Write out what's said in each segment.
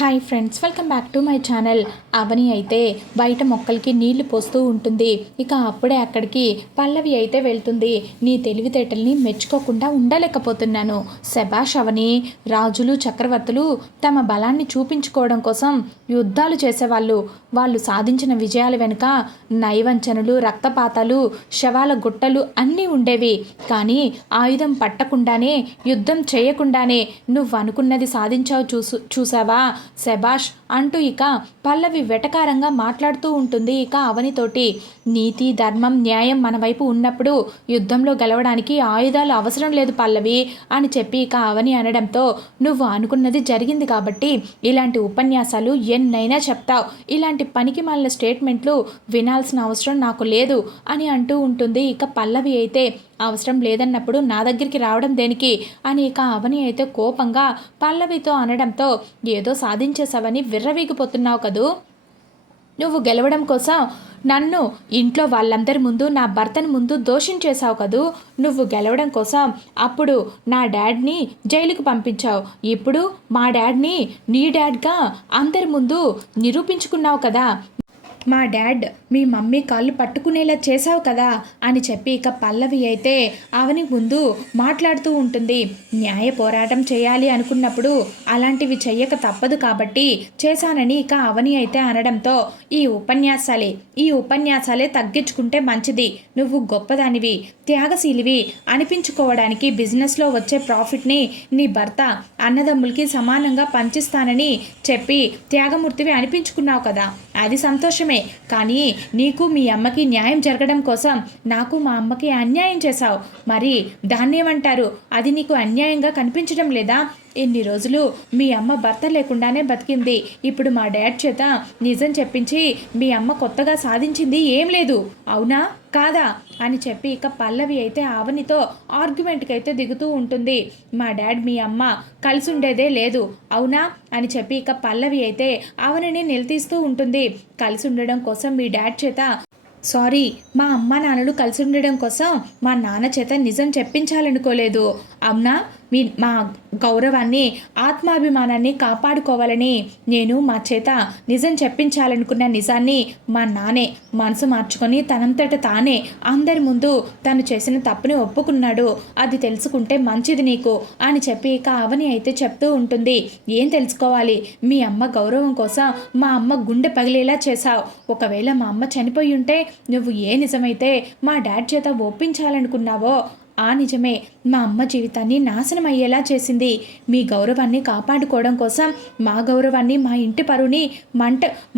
Hi friends, welcome back to my channel. అవని అయితే బయట మొక్కలకి నీళ్లు పోస్తూ ఉంటుంది. ఇక అప్పుడే అక్కడికి పల్లవి అయితే వెళ్తుంది. నీ తెలివితేటల్ని మెచ్చుకోకుండా ఉండలేకపోతున్నాను. శభాష్ అవని. రాజులు చక్రవర్తులు తమ బలాన్ని చూపించుకోవడం కోసం యుద్ధాలు చేసేవాళ్ళు. వాళ్ళు సాధించిన విజయాల వెనుక నైవంచనలు, రక్తపాతాలు, శవాల గుట్టలు అన్నీ ఉండేవి. కానీ ఆయుధం పట్టకుండానే, యుద్ధం చేయకుండానే నువ్వు అనుకున్నది సాధించావు. చూసావా శభాష్ అంటూ ఇక పల్లవి వెటకారంగా మాట్లాడుతూ ఉంటుంది. ఇక అవనితోటి నీతి, ధర్మం, న్యాయం మన వైపు ఉన్నప్పుడు యుద్ధంలో గెలవడానికి ఆయుధాలు అవసరం లేదు పల్లవి అని చెప్పి ఇక అవని అనడంతో, నువ్వు అనుకున్నది జరిగింది కాబట్టి ఇలాంటి ఉపన్యాసాలు ఎన్నైనా చెప్తావు. ఇలాంటి పనికి మాలిన స్టేట్మెంట్లు వినాల్సిన అవసరం నాకు లేదు అని అంటూ ఉంటుంది. ఇక పల్లవి అయితే అవసరం లేదన్నప్పుడు నా దగ్గరికి రావడం దేనికి అని ఇక అవని అయితే కోపంగా పల్లవితో అనడంతో, ఏదో సాధించేసావని విర్రవీగిపోతున్నావు కదూ. నువ్వు గెలవడం కోసం నన్ను ఇంట్లో వాళ్ళందరి ముందు, నా భర్తని ముందు దోషించేశావు కదూ. నువ్వు గెలవడం కోసం అప్పుడు నా డాడ్ని జైలుకు పంపించావు. ఇప్పుడు మా డాడ్ని నీ డాడ్గా అందరి ముందు నిరూపించుకున్నావు కదా. మా డాడ్ మీ మమ్మీ కాళ్ళు పట్టుకునేలా చేశావు కదా అని చెప్పి ఇక పల్లవి అయితే అవని ముందు మాట్లాడుతూ ఉంటుంది. న్యాయ పోరాటం చేయాలి అనుకున్నప్పుడు అలాంటివి చెయ్యక తప్పదు కాబట్టి చేశానని ఇక అవని అయితే అనడంతో, ఈ ఉపన్యాసాలే తగ్గించుకుంటే మంచిది. నువ్వు గొప్పదానివి, త్యాగశీలివి అనిపించుకోవడానికి బిజినెస్లో వచ్చే ప్రాఫిట్ని నీ భర్త అన్నదమ్ములకి సమానంగా పంచిస్తానని చెప్పి త్యాగమూర్తివి అనిపించుకున్నావు కదా. అది సంతోషమే. కానీ నీకు మీ అమ్మకి న్యాయం జరగడం కోసం నాకు మా అమ్మకి అన్యాయం చేశావు. మరి దాన్నేమంటారు? అది నీకు అన్యాయంగా కనిపించడం లేదా? ఎన్ని రోజులు మీ అమ్మ భర్త లేకుండానే బతికింది. ఇప్పుడు మా డాడ్ చేత నిజం చెప్పించి మీ అమ్మ కొత్తగా సాధించింది ఏం లేదు, అవునా కాదా అని చెప్పి ఇక పల్లవి అయితే అవనితో ఆర్గ్యుమెంట్కి అయితే దిగుతూ ఉంటుంది. మా డాడ్ మీ అమ్మ కలిసి ఉండేదే లేదు, అవునా అని చెప్పి ఇక పల్లవి అయితే అవనిని నిలదీస్తూ ఉంటుంది. కలిసి ఉండడం కోసం మీ డాడ్ చేత మా అమ్మ నాన్నలు కలిసి ఉండడం కోసం మా నాన్న చేత నిజం చెప్పించాలనుకోలేదు, అవునా. మా గౌరవాన్ని, ఆత్మాభిమానాన్ని కాపాడుకోవాలని నేను మా చేత నిజం చెప్పించాలనుకున్న నిజాన్ని మా నాన్నే మనసు మార్చుకొని తనంతట తానే అందరి ముందు తను చేసిన తప్పుని ఒప్పుకున్నాడు. అది తెలుసుకుంటే మంచిది నీకు అని చెప్పి ఇక అవని అయితే చెప్తూ ఉంటుంది. ఏం తెలుసుకోవాలి? మీ అమ్మ గౌరవం కోసం మా అమ్మ గుండె పగిలేలా చేశావు. ఒకవేళ మా అమ్మ చనిపోయి ఉంటే నువ్వు ఏ నిజమైతే మా డాడ్ చేత ఒప్పించాలనుకున్నావో ఆ నిజమే మా అమ్మ జీవితాన్ని నాశనం అయ్యేలా చేసింది. మీ గౌరవాన్ని కాపాడుకోవడం కోసం మా గౌరవాన్ని, మా ఇంటి పరువుని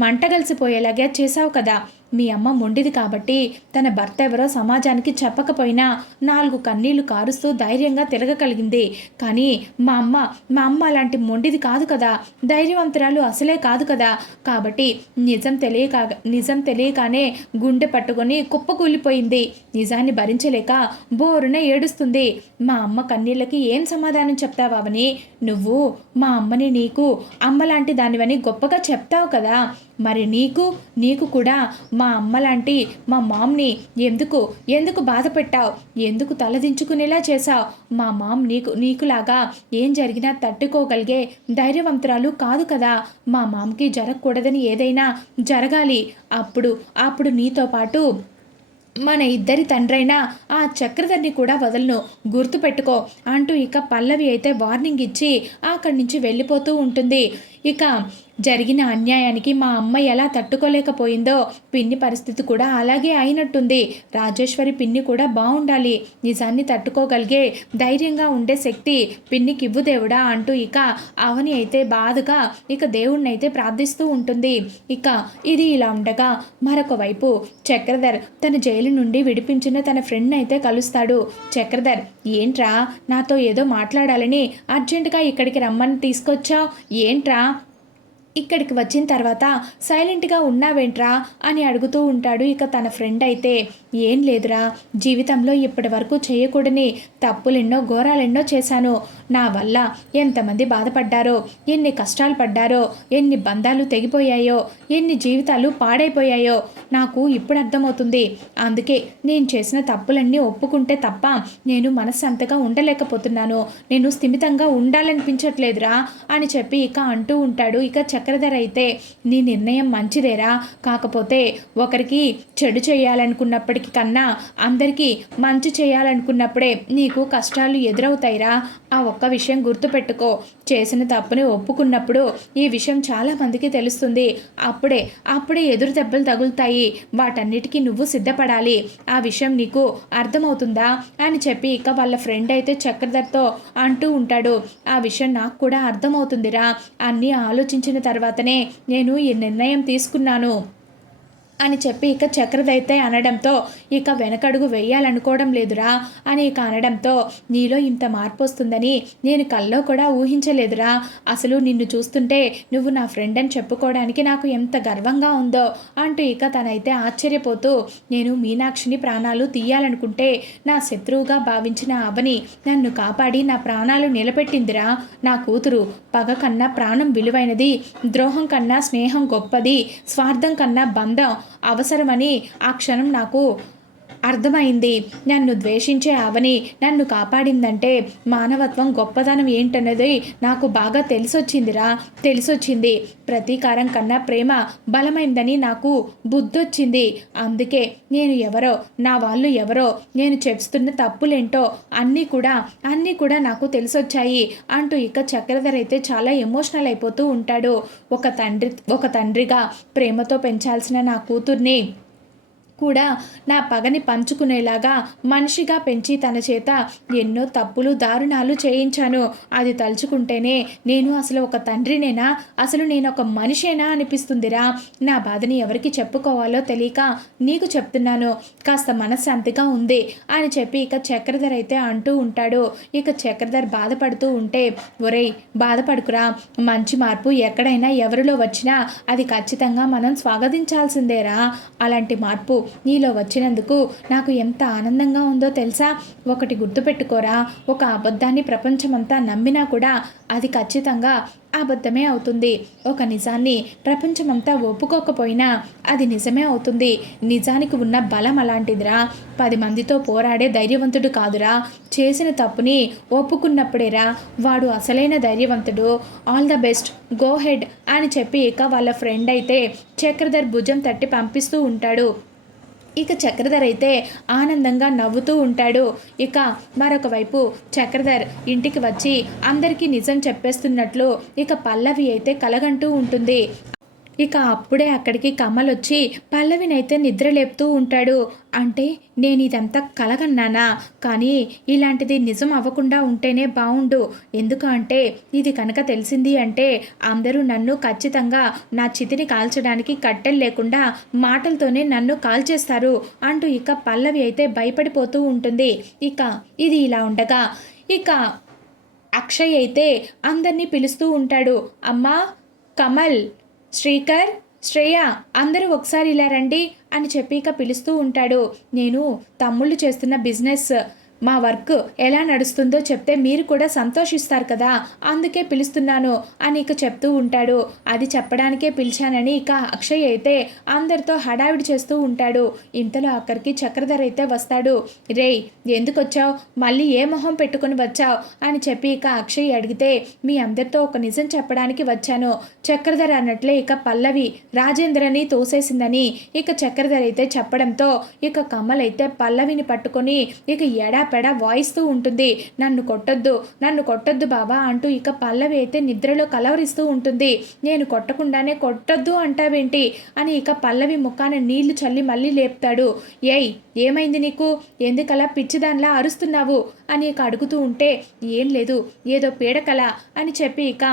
మంటగలిసిపోయేలాగా చేశావు కదా. మీ అమ్మ మొండిది కాబట్టి తన భర్త ఎవరో సమాజానికి చెప్పకపోయినా 4 కన్నీళ్లు కారుస్తూ ధైర్యంగా తిరగగలిగింది. కానీ మా అమ్మ అలాంటి మొండిది కాదు కదా, ధైర్యవంతురాలు అసలే కాదు కదా. కాబట్టి నిజం తెలియగానే గుండె పట్టుకొని కుప్పకూలిపోయింది. నిజాన్ని భరించలేక బోరున ఏడుస్తుంది. మా అమ్మ కన్నీళ్ళకి ఏం సమాధానం చెప్తావని నువ్వు మా అమ్మని నీకు అమ్మలాంటి దానివని గొప్పగా చెప్తావు కదా. మరి నీకు కూడా మా అమ్మలాంటి మా మామ్ని ఎందుకు బాధ పెట్టావు? ఎందుకు తలదించుకునేలా చేశావు? మా మామ్ నీకులాగా ఏం జరిగినా తట్టుకోగలిగే ధైర్యవంతురాలు కాదు కదా. మా మామ్కి జరగకూడదని ఏదైనా జరగాలి. అప్పుడు నీతో పాటు మన ఇద్దరి తండ్రైనా ఆ చక్రధర్ని కూడా వదలను, గుర్తుపెట్టుకో అంటూ ఇక పల్లవి అయితే వార్నింగ్ ఇచ్చి అక్కడి నుంచి వెళ్ళిపోతూ ఉంటుంది. ఇక జరిగిన అన్యాయానికి మా అమ్మ ఎలా తట్టుకోలేకపోయిందో పిన్ని పరిస్థితి కూడా అలాగే అయినట్టుంది. రాజేశ్వరి పిన్ని కూడా బాగుండాలి. నిజాన్ని తట్టుకోగలిగే ధైర్యంగా ఉండే శక్తి పిన్నికి ఇవ్వు దేవుడా అంటూ ఇక అవని అయితే బాధగా ఇక దేవుణ్ణి అయితే ప్రార్థిస్తూ ఉంటుంది. ఇక ఇది ఇలా ఉండగా మరొక వైపు చక్రధర్ తన జైలు నుండి విడిపించిన తన ఫ్రెండ్ అయితే కలుస్తాడు. చక్రధర్, ఏంట్రా నాతో ఏదో మాట్లాడాలని అర్జెంటుగా ఇక్కడికి రమ్మని తీసుకొచ్చావు, ఏంట్రా ఇక్కడికి వచ్చిన తర్వాత సైలెంట్గా ఉన్నావేంట్రా అని అడుగుతూ ఉంటాడు. ఇక తన ఫ్రెండ్ అయితే, ఏం లేదురా, జీవితంలో ఇప్పటి వరకు చేయకూడని తప్పులెన్నో ఘోరాలెన్నో చేశాను. నా వల్ల ఎంతమంది బాధపడ్డారో, ఎన్ని కష్టాలు పడ్డారో, ఎన్ని బంధాలు తెగిపోయాయో, ఎన్ని జీవితాలు పాడైపోయాయో నాకు ఇప్పుడు అర్థమవుతుంది. అందుకే నేను చేసిన తప్పులన్నీ ఒప్పుకుంటే తప్ప నేను మనశ్శాంతిగా ఉండలేకపోతున్నాను. నేను స్థిమితంగా ఉండాలనిపించట్లేదురా అని చెప్పి ఇక అంటూ ఉంటాడు. ఇక చక్రధర అయితే, నీ నిర్ణయం మంచిదేరా, కాకపోతే ఒకరికి చెడు చేయాలనుకున్నప్పటికీ కన్నా అందరికీ మంచి చేయాలనుకున్నప్పుడే నీకు కష్టాలు ఎదురవుతాయిరా. ఆ ఒక్క విషయం గుర్తుపెట్టుకో. చేసిన తప్పుని ఒప్పుకున్నప్పుడు ఈ విషయం చాలా మందికి తెలుస్తుంది. అప్పుడే ఎదురు దెబ్బలు తగులుతాయి. వాటన్నిటికీ నువ్వు సిద్ధపడాలి. ఆ విషయం నీకు అర్థమవుతుందా అని చెప్పి ఇక వాళ్ళ ఫ్రెండ్ అయితే చక్రధర్తో అంటూ ఉంటాడు. ఆ విషయం నాకు కూడా అర్థమవుతుందిరా. అన్నీ ఆలోచించిన తర్వాతనే నేను ఈ నిర్ణయం తీసుకున్నాను అని చెప్పి ఇక చక్రదైతే అనడంతో, ఇక వెనకడుగు వేయాలనుకోవడం లేదురా అని ఇక అనడంతో, నీలో ఇంత మార్పు వస్తుందని నేను కల్లో కూడా ఊహించలేదురా. అసలు నిన్ను చూస్తుంటే నువ్వు నా ఫ్రెండ్ అని చెప్పుకోవడానికి నాకు ఎంత గర్వంగా ఉందో అంటూ ఇక తనైతే ఆశ్చర్యపోతూ, నేను మీనాక్షిని ప్రాణాలు తీయాలనుకుంటే నా శత్రువుగా భావించిన అవని నన్ను కాపాడి నా ప్రాణాలు నిలబెట్టిందిరా. నా కూతురు పగ కన్నా ప్రాణం విలువైనది, ద్రోహం కన్నా స్నేహం గొప్పది, స్వార్థం కన్నా బంధం అవసరమని ఆ క్షణం నాకు అర్థమైంది. నన్ను ద్వేషించే అవని నన్ను కాపాడిందంటే మానవత్వం గొప్పదనం ఏంటన్నది నాకు బాగా తెలిసొచ్చింది. ప్రతీకారం కన్నా ప్రేమ బలమైందని నాకు బుద్ధొచ్చింది. అందుకే నేను ఎవరో, నా వాళ్ళు ఎవరో, నేను చేస్తున్న తప్పులేంటో అన్నీ కూడా నాకు తెలిసొచ్చాయి అంటూ ఇక చక్రధర్ అయితే చాలా ఎమోషనల్ అయిపోతూ ఉంటాడు. ఒక తండ్రిగా ప్రేమతో పెంచాల్సిన నా కూతుర్ని కూడా నా పగని పంచుకునేలాగా మనిషిగా పెంచి తన చేత ఎన్నో తప్పులు దారుణాలు చేయించాను. అది తలుచుకుంటేనే నేను అసలు ఒక తండ్రినేనా, అసలు నేను ఒక మనిషేనా అనిపిస్తుందిరా. నా బాధని ఎవరికి చెప్పుకోవాలో తెలియక నీకు చెప్తున్నాను. కాస్త మనశ్శాంతిగా ఉంది అని చెప్పి ఇక చక్రధర్ అయితే అంటూ ఉంటాడు. ఇక చక్రధర్ బాధపడుతూ ఉంటే, ఒరేయ్ బాధపడుకురా, మంచి మార్పు ఎక్కడైనా ఎవరిలో వచ్చినా అది ఖచ్చితంగా మనం స్వాగతించాల్సిందేరా. అలాంటి మార్పు నీలో వచ్చినందుకు నాకు ఎంత ఆనందంగా ఉందో తెలుసా. ఒకటి గుర్తుపెట్టుకోరా, ఒక అబద్ధాన్ని ప్రపంచమంతా నమ్మినా కూడా అది ఖచ్చితంగా అబద్ధమే అవుతుంది. ఒక నిజాన్ని ప్రపంచమంతా ఒప్పుకోకపోయినా అది నిజమే అవుతుంది. నిజానికి ఉన్న బలం అలాంటిదిరా. 10 మందితో పోరాడే ధైర్యవంతుడు కాదురా, చేసిన తప్పుని ఒప్పుకున్నప్పుడేరా వాడు అసలైన ధైర్యవంతుడు. All the best, go ahead అని చెప్పి ఇక వాళ్ళ ఫ్రెండ్ అయితే చక్రధర్ భుజం తట్టి పంపిస్తూ ఉంటాడు. ఇక చక్రధర్ అయితే ఆనందంగా నవ్వుతూ ఉంటాడు. ఇక మరొక వైపు చక్రధర్ ఇంటికి వచ్చి అందరికీ నిజం చెప్పేస్తున్నట్లు ఇక పల్లవి అయితే కలగంటూ ఉంటుంది. ఇక అప్పుడే అక్కడికి కమల్ వచ్చి పల్లవినైతే నిద్రలేపుతూ ఉంటాడు. అంటే నేను ఇదంతా కలగన్నానా, కానీ ఇలాంటిది నిజం అవ్వకుండా ఉంటేనే బాగుండు. ఎందుకంటే ఇది కనుక తెలిసింది అంటే అందరూ నన్ను ఖచ్చితంగా నా చితిని కాల్చడానికి కట్టెలు లేకుండా మాటలతోనే నన్ను కాల్చేస్తారు అంటూ ఇక పల్లవి అయితే భయపడిపోతూ ఉంటుంది. ఇక ఇది ఇలా ఉండగా ఇక అక్షయ్ అయితే అందరినీ పిలుస్తూ ఉంటాడు. అమ్మా, కమల్, శ్రీకర్, శ్రేయ అందరూ ఒకసారి ఇలా రండి అని చెప్పి ఇక పిలుస్తూ ఉంటాడు. నేను తమ్ముళ్ళు చేస్తున్న బిజినెస్, మా వర్క్ ఎలా నడుస్తుందో చెప్తే మీరు కూడా సంతోషిస్తారు కదా, అందుకే పిలుస్తున్నాను అని ఇక చెప్తూ ఉంటాడు. అది చెప్పడానికే పిలిచానని ఇక అక్షయ్ అయితే అందరితో హడావిడి చేస్తూ ఉంటాడు. ఇంతలో అక్కడికి చక్రధర్ అయితే వస్తాడు. రేయ్ ఎందుకు వచ్చావు, మళ్ళీ ఏ మొహం పెట్టుకుని వచ్చావు అని చెప్పి ఇక అక్షయ్ అడిగితే, మీ అందరితో ఒక నిజం చెప్పడానికి వచ్చాను. చక్రధర్ అన్నట్లే ఇక పల్లవి రాజేంద్రని తోసేసిందని ఇక చక్రధర్ అయితే చెప్పడంతో ఇక కమల్ అయితే పల్లవిని పట్టుకొని ఇక పెడ వాయిస్తూ ఉంటుంది. నన్ను కొట్టొద్దు బాబా అంటూ ఇక పల్లవి అయితే నిద్రలో కలవరిస్తూ ఉంటుంది. నేను కొట్టకుండానే కొట్టొద్దు అంటావేంటి అని ఇక పల్లవి ముఖాన నీళ్లు చల్లి మళ్ళీ లేపుతాడు. ఏయ్ ఏమైంది నీకు, ఎందుకలా పిచ్చిదానిలా అరుస్తున్నావు అని ఇక అడుగుతూ ఉంటే, ఏం లేదు ఏదో పీడకల అని చెప్పి ఇక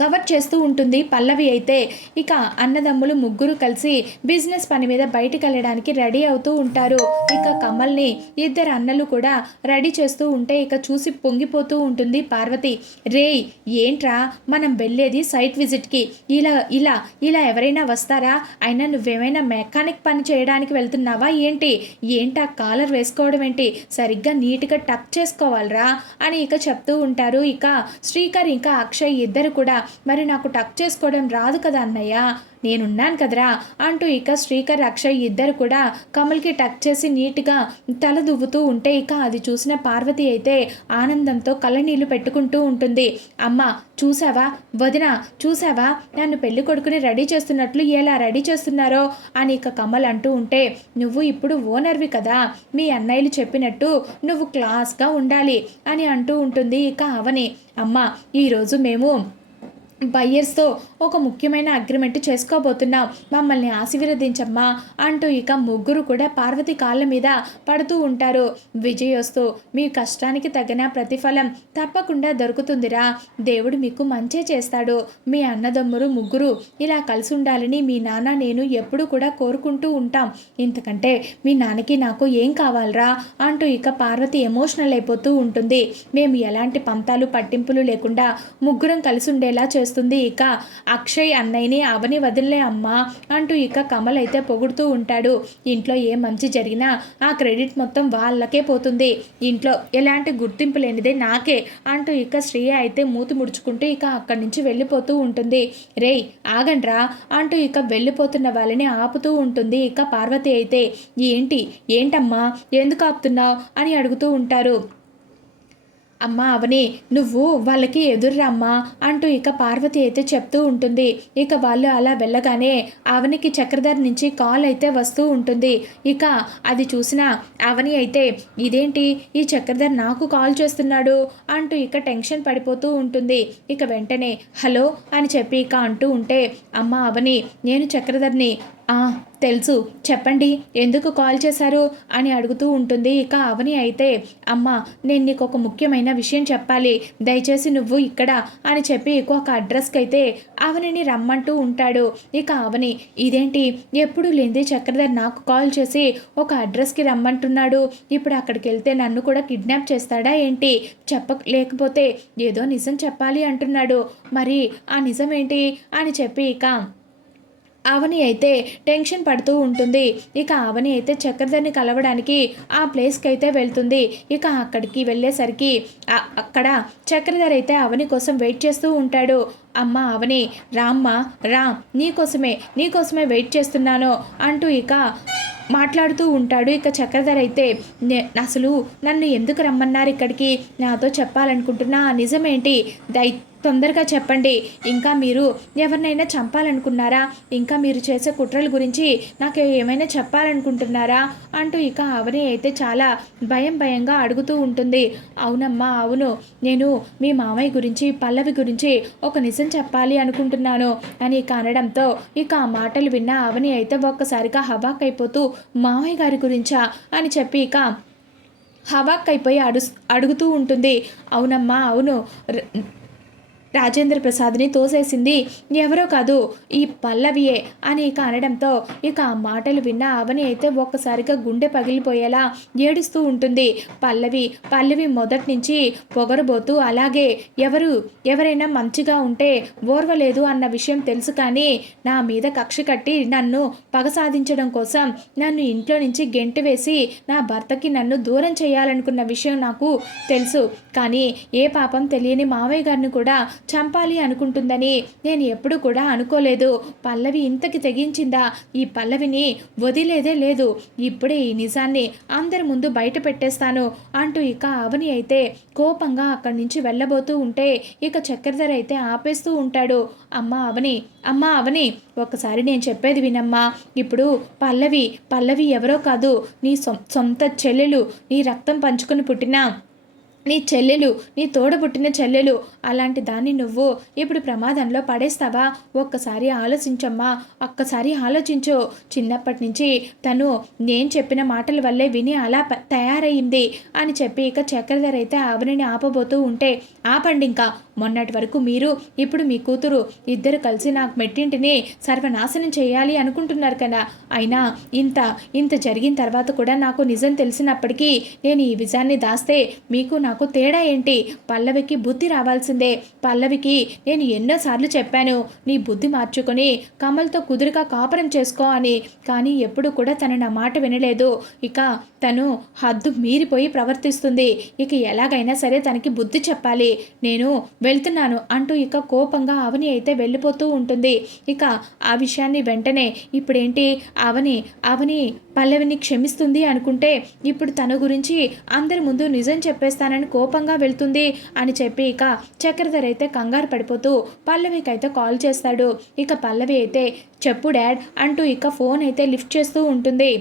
కవర్ చేస్తూ ఉంటుంది పల్లవి అయితే. ఇక అన్నదమ్ములు ముగ్గురు కలిసి బిజినెస్ పని మీద బయటికి వెళ్ళడానికి రెడీ అవుతూ ఉంటారు. ఇక కమల్ని ఇద్దరు అన్నలు కూడా రెడీ చేస్తూ ఉంటే ఇక చూసి పొంగిపోతూ ఉంటుంది పార్వతి. రేయ్, ఏంట్రా మనం వెళ్ళేది సైట్ విజిట్కి, ఇలా ఇలా ఇలా ఎవరైనా వస్తారా? అయినా నువ్వేమైనా మెకానిక్ పని చేయడానికి వెళ్తున్నావా ఏంటి? ఏంటా కాలర్ వేసుకోవడం ఏంటి? సరిగ్గా నీట్గా టక్ చేసుకోవాలరా అని ఇక చెప్తూ ఉంటారు. ఇక శ్రీకర్ ఇంకా అక్షయ్ ఇద్దరు కూడా, మరి నాకు టక్ చేసుకోవడం రాదు కదా అన్నయ్య, నేనున్నాను కదరా అంటూ ఇక శ్రీకర్ అక్షయ్ ఇద్దరు కూడా కమల్కి టక్ చేసి నీట్గా తల దువ్వుతూ ఉంటే ఇక అది చూసిన పార్వతి అయితే ఆనందంతో కళ్ళనీళ్ళు పెట్టుకుంటూ ఉంటుంది. అమ్మ చూసావా, వదిన చూసావా, నన్ను పెళ్లి కొడుకుని రెడీ చేస్తున్నట్లు ఎలా రెడీ చేస్తున్నారో అని ఇక కమల్ అంటూ ఉంటే, నువ్వు ఇప్పుడు ఓనర్వి కదా, మీ అన్నయ్యలు చెప్పినట్టు నువ్వు క్లాస్గా ఉండాలి అని అంటూ ఉంటుంది ఇక అవని. అమ్మ ఈరోజు మేము బయ్యర్స్తో ఒక ముఖ్యమైన అగ్రిమెంట్ చేసుకోబోతున్నాం, మమ్మల్ని ఆశీర్వదించమ్మా అంటూ ఇక ముగ్గురు కూడా పార్వతి కాళ్ళ మీద పడుతూ ఉంటారు. విజయోస్తు, మీ కష్టానికి తగిన ప్రతిఫలం తప్పకుండా దొరుకుతుందిరా, దేవుడు మీకు మంచే చేస్తాడు, మీ అన్నదమ్ములు ముగ్గురు ఇలా కలిసి ఉండాలని మీ నాన్న నేను ఎప్పుడు కూడా కోరుకుంటూ ఉంటాం, ఇంతకంటే మీ నాన్నకి నాకు ఏం కావాలరా అంటూ ఇక పార్వతి ఎమోషనల్ అయిపోతూ ఉంటుంది. మేము ఎలాంటి పంతాలు పట్టింపులు లేకుండా ముగ్గురం కలిసి ఉండేలా చేస్తుంది ఇక అక్షయ్ అన్నయ్యని అవని వదిలే అమ్మా అంటూ ఇక కమల్ అయితే పొగుడుతూ ఉంటాడు. ఇంట్లో ఏ మంచి జరిగినా ఆ క్రెడిట్ మొత్తం వాళ్ళకే పోతుంది, ఇంట్లో ఎలాంటి గుర్తింపు లేనిదే నాకే అంటూ ఇక శ్రేయ అయితే మూతి ముడుచుకుంటూ ఇక అక్కడి నుంచి వెళ్ళిపోతూ ఉంటుంది. రేయ్ ఆగండ్రా అంటూ ఇక వెళ్ళిపోతున్న వాళ్ళని ఆపుతూ ఉంటుంది ఇక పార్వతి అయితే. ఏంటమ్మా ఎందుకు ఆపుతున్నావు అని అడుగుతూ ఉంటారు. అమ్మా అవని, నువ్వు వాళ్ళకి ఎదురురమ్మా అంటూ ఇక పార్వతి అయితే చెప్తూ ఉంటుంది. ఇక వాళ్ళు అలా వెళ్ళగానే అవనికి చక్రధర్ నుంచి కాల్ అయితే వస్తూ ఉంటుంది. ఇక అది చూసిన అవని అయితే, ఇదేంటి ఈ చక్రధర్ నాకు కాల్ చేస్తున్నాడు అంటూ ఇక టెన్షన్ పడిపోతూ ఉంటుంది. ఇక వెంటనే హలో అని చెప్పి ఇక అంటూ ఉంటే, అమ్మ అవని, నేను చక్రధర్ని. తెలుసు, చెప్పండి, ఎందుకు కాల్ చేశారు అని అడుగుతూ ఉంటుంది. ఇక అవని అయితే, అమ్మ నేను నీకు ఒక ముఖ్యమైన విషయం చెప్పాలి, దయచేసి నువ్వు ఇక్కడ అని చెప్పి ఒక అడ్రస్కి అయితే అవనిని రమ్మంటూ ఉంటాడు. ఇక అవని, ఇదేంటి ఎప్పుడు లేనిది చక్రధర్ నాకు కాల్ చేసి ఒక అడ్రస్కి రమ్మంటున్నాడు, ఇప్పుడు అక్కడికి వెళ్తే నన్ను కూడా కిడ్నాప్ చేస్తాడా ఏంటి, లేకపోతే ఏదో నిజం చెప్పాలి అంటున్నాడు, మరి ఆ నిజం ఏంటి అని చెప్పి ఇక అవని అయితే టెన్షన్ పడుతూ ఉంటుంది. ఇక అవని అయితే చక్రధర్ని కలవడానికి ఆ ప్లేస్కి అయితే వెళ్తుంది. ఇక అక్కడికి వెళ్ళేసరికి అక్కడ చక్రధర్ అయితే అవని కోసం వెయిట్ చేస్తూ ఉంటాడు. అమ్మ అవని, రామ్మ రా, నీకోసమే వెయిట్ చేస్తున్నాను అంటూ ఇక మాట్లాడుతూ ఉంటాడు. ఇక చక్రధర్ అయితే, అసలు నన్ను ఎందుకు రమ్మన్నారు ఇక్కడికి, నాతో చెప్పాలనుకుంటున్నా నిజమేంటి, తొందరగా చెప్పండి, ఇంకా మీరు ఎవరినైనా చంపాలనుకున్నారా, ఇంకా మీరు చేసే కుట్రల గురించి నాకు ఏమైనా చెప్పాలనుకుంటున్నారా అంటూ ఇక అవని అయితే చాలా భయంగా అడుగుతూ ఉంటుంది. అవునమ్మా అవును, నేను మీ మామయ్య గురించి పల్లవి గురించి ఒక నిజం చెప్పాలి అనుకుంటున్నాను అని ఇక అనడంతో ఇక ఆ మాటలు విన్న అవని అయితే ఒక్కసారిగా హవాక్ అయిపోతూ, మామయ్య గారి గురించా అని చెప్పి ఇక హవాక్ అయిపోయి అడుగుతూ ఉంటుంది. అవునమ్మా అవును, రాజేంద్ర ప్రసాద్ని తోసేసింది ఎవరో కాదు, ఈ పల్లవియే అని ఇక అనడంతో ఇక ఆ మాటలు విన్న అవని అయితే ఒక్కసారిగా గుండె పగిలిపోయేలా ఏడుస్తూ ఉంటుంది. పల్లవి మొదటి నుంచి పొగరబోతూ, అలాగే ఎవరైనా మంచిగా ఉంటే ఓర్వలేదు అన్న విషయం తెలుసు, కానీ నా మీద కక్ష కట్టి నన్ను పగ సాధించడం కోసం నన్ను ఇంట్లో నుంచి గెంటి వేసి నా భర్తకి నన్ను దూరం చేయాలనుకున్న విషయం నాకు తెలుసు, కానీ ఏ పాపం తెలియని మావయ్య గారిని కూడా చంపాలి అనుకుంటుందని నేను ఎప్పుడు కూడా అనుకోలేదు. పల్లవి ఇంతకి తెగించిందా, ఈ పల్లవిని వదిలేదే లేదు, ఇప్పుడే ఈ నిజాన్ని అందరి ముందు బయట పెట్టేస్తాను అంటూ ఇక అవని అయితే కోపంగా అక్కడి నుంచి వెళ్ళబోతూ ఉంటే ఇక చక్రధర్ అయితే ఆపేస్తూ ఉంటాడు. అమ్మా అవని ఒకసారి నేను చెప్పేది వినమ్మా, ఇప్పుడు పల్లవి ఎవరో కాదు, నీ సొంత చెల్లెలు, నీ రక్తం పంచుకొని పుట్టిన నీ చెల్లెలు, నీ తోడబుట్టిన చెల్లెలు, అలాంటి దాన్ని నువ్వు ఇప్పుడు ప్రమాదంలో పడేస్తావా, ఒక్కసారి ఆలోచించమ్మా, ఒక్కసారి ఆలోచించు, చిన్నప్పటి నుంచి తను నేను చెప్పిన మాటల వల్లే విని అలా తయారయ్యింది అని చెప్పి ఇక చక్రధర్ అయితే అవనిని ఆపబోతూ ఉంటే, ఆపండి ఇంకా, మొన్నటి వరకు మీరు, ఇప్పుడు మీ కూతురు ఇద్దరు కలిసి నాకు మెట్టింటిని సర్వనాశనం చేయాలి అనుకుంటున్నారు కదా. అయినా ఇంత ఇంత జరిగిన తర్వాత కూడా నాకు నిజం తెలిసినప్పటికీ నేను ఈ విజయాన్ని దాస్తే మీకు నాకు తేడా ఏంటి? పల్లవికి బుద్ధి రావాల్సిందే. పల్లవికి నేను ఎన్నోసార్లు చెప్పాను, నీ బుద్ధి మార్చుకొని కమల్తో కుదురుగా కాపురం చేసుకో అని. కానీ ఎప్పుడు కూడా తను నా మాట వినలేదు. ఇక తను హద్దు మీరిపోయి ప్రవర్తిస్తుంది. ఇక ఎలాగైనా సరే తనకి బుద్ధి చెప్పాలి. నేను వెళ్తున్నాను అంటూ ఇక కోపంగా అవని అయితే వెళ్ళిపోతూ ఉంటుంది. ఇక ఆ విషయాన్ని వెంటనే ఇప్పుడేంటి అవని పల్లవిని క్షమిస్తుంది అనుకుంటే ఇప్పుడు తన గురించి అందరి ముందు నిజం చెప్పేస్తానని కోపంగా వెళ్తుంది అని చెప్పి ఇక చక్రధర్ అయితే కంగారు పడిపోతూ పల్లవికి అయితే కాల్ చేస్తాడు. ఇక పల్లవి అయితే చెప్పు డాడ్ అంటూ ఇక ఫోన్ అయితే లిఫ్ట్ చేస్తూ ఉంటుంది.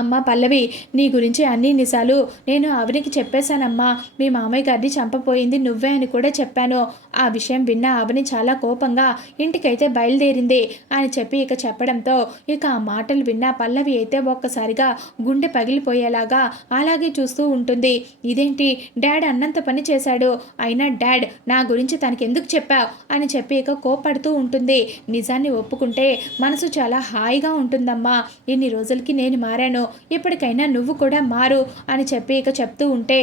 అమ్మ పల్లవి, నీ గురించి అన్ని నిజాలు నేను అవనికి చెప్పేశానమ్మా. మీ మామయ్య గారిని చంపపోయింది నువ్వే అని కూడా చెప్పాను. ఆ విషయం విన్న అవని చాలా కోపంగా ఇంటికైతే బయలుదేరింది అని చెప్పి ఇక చెప్పడంతో ఇక ఆ మాటలు విన్న పల్లవి అయితే ఒక్కసారిగా గుండె పగిలిపోయేలాగా అలాగే చూస్తూ ఉంటుంది. ఇదేంటి డాడ్ అన్నంత పని చేశాడు, అయినా డాడ్ నా గురించి తనకి ఎందుకు చెప్పావు అని చెప్పి ఇక కోపడుతూ ఉంటుంది. నిజాన్ని ఒప్పుకుంటే మనసు చాలా హాయిగా ఉంటుందమ్మా. ఇన్ని రోజులకి నేను మారాను, ఇప్పటికైనా నువ్వు కూడా మారు అని చెప్పి ఇక చెప్తూ ఉంటే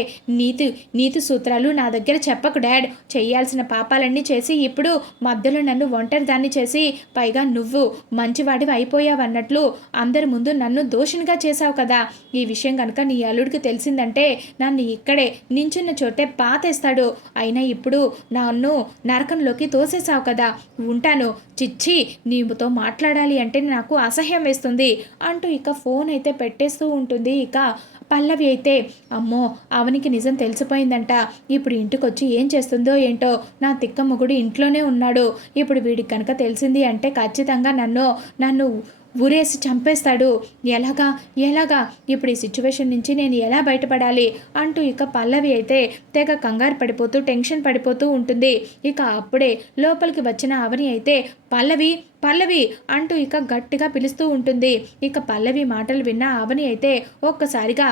నీతి సూత్రాలు నా దగ్గర చెప్పకు డాడ్. చేయాల్సిన పాపాలన్నీ చేసి ఇప్పుడు మధ్యలో నన్ను ఒంటరిదాన్ని చేసి పైగా నువ్వు మంచివాడివి అయిపోయావన్నట్లు అందరి ముందు నన్ను దోషినిగా చేశావు కదా. ఈ విషయం కనుక నీ అల్లుడికి తెలిసిందంటే నన్ను ఇక్కడే నించున్న చోటే పాతేస్తాడు. అయినా ఇప్పుడు నన్ను నరకంలోకి తోసేసావు కదా. ఉంటాను. చిచ్చి, నీతో మాట్లాడాలి అంటే నాకు అసహ్యం వేస్తుంది అంటూ ఇక ఫోన్ అయితే పెట్టేస్తూ ఉంటుంది. ఇక పల్లవి అయితే అమ్మో అవనికి నిజం తెలిసిపోయిందంట. ఇప్పుడు ఇంటికొచ్చి ఏం చేస్తుందో ఏంటో. నా తిక్క మొగుడు ఇంట్లోనే ఉన్నాడు. ఇప్పుడు వీడికి కనుక తెలిసింది అంటే ఖచ్చితంగా నన్ను ఊరేసి చంపేస్తాడు. ఎలాగా ఇప్పుడు ఈ సిచ్యువేషన్ నుంచి నేను ఎలా బయటపడాలి అంటూ ఇక పల్లవి అయితే తెగ కంగారు పడిపోతూ టెన్షన్ పడిపోతూ ఉంటుంది. ఇక అప్పుడే లోపలికి వచ్చిన అవని అయితే పల్లవి అంటూ ఇక గట్టిగా పిలుస్తూ ఉంటుంది. ఇక పల్లవి మాటలు విన్న అవని అయితే ఒక్కసారిగా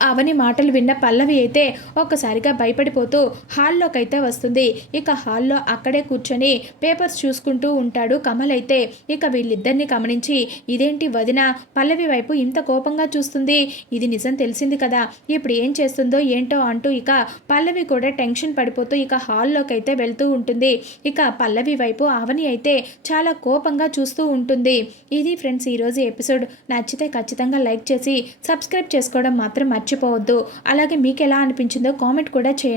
అవని మాటలు విన్న పల్లవి అయితే ఒక్కసారిగా భయపడిపోతూ హాల్లోకైతే వస్తుంది. ఇక హాల్లో అక్కడే కూర్చొని పేపర్స్ చూసుకుంటూ ఉంటాడు కమల్ అయితే. ఇక వీళ్ళిద్దరిని గమనించి ఇదేంటి వదిన పల్లవి వైపు ఇంత కోపంగా చూస్తుంది, ఇది నిజం తెలిసింది కదా, ఇప్పుడు ఏం చేస్తుందో ఏంటో అంటూ ఇక పల్లవి కూడా టెన్షన్ పడిపోతూ ఇక హాల్లోకి అయితే వెళ్తూ ఉంటుంది. ఇక పల్లవి వైపు అవని అయితే చాలా కోపంగా చూస్తూ ఉంటుంది. ఇది ఫ్రెండ్స్ ఈరోజు ఎపిసోడ్. నచ్చితే ఖచ్చితంగా లైక్ చేసి సబ్స్క్రైబ్ చేసుకోవడం మాత్రం మర్చిపోవద్దు. అలాగే మీకు ఎలా అనిపించిందో కామెంట్ కూడా చేయండి.